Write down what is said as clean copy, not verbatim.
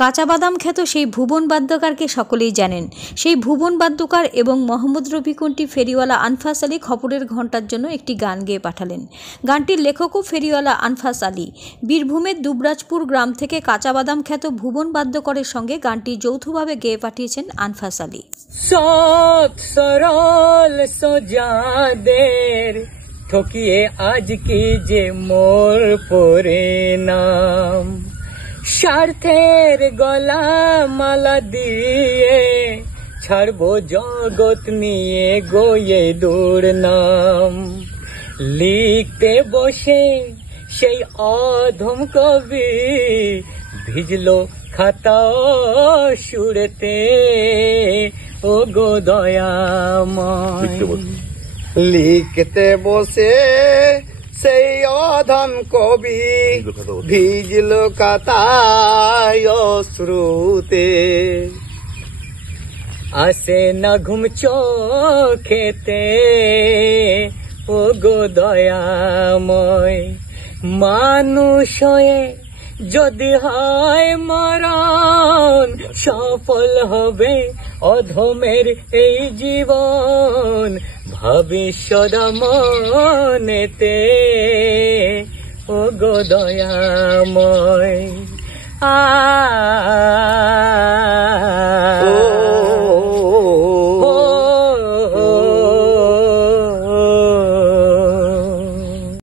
কাঁচা বাদাম খ্যাত সেই ভুবন বাদ্যকারকে সকলেই জানেন। সেই ভুবন বাদ্যকার এবং মোহাম্মদ রফিকুন্টি ফেরিওয়ালা আনফাস আলী খবরের ঘণ্টার জন্য একটি গান গেয়ে পাঠালেন। গানটির লেখকও ফেরিওয়ালা আনফাস আলী। বীরভূমের দুবরাজপুর গ্রাম থেকে কাঁচা বাদাম খ্যাত ভুবন বাদ্যকরের সঙ্গে গানটি যৌথভাবে গেয়ে পাঠিয়েছেন আনফাস আলী। সৎ সরল সোজাদের ঠকিয়ে আজ কি যে মোর পরিণাম, স্বার্থের গলা মালা দিয়ে ছাড়বো জগৎ নিয়ে গোয়ে দুর্নাম। লিখতে বসে সেই অধম কবি ভিজলো খাতা সুরেতে, ও গো দয়াময়। লিখতে বসে সেই অধম কবি ভিজল কাতায় অশ্রুতে, আসে না ঘুম চোখেতে, ও গো দয়াময়। মানুষ হয়ে যদি হয় মরণ, সফল হবে অধমের এই জীবন। ভবিষ্যৎ মনেতে, ও গো দয়াময়।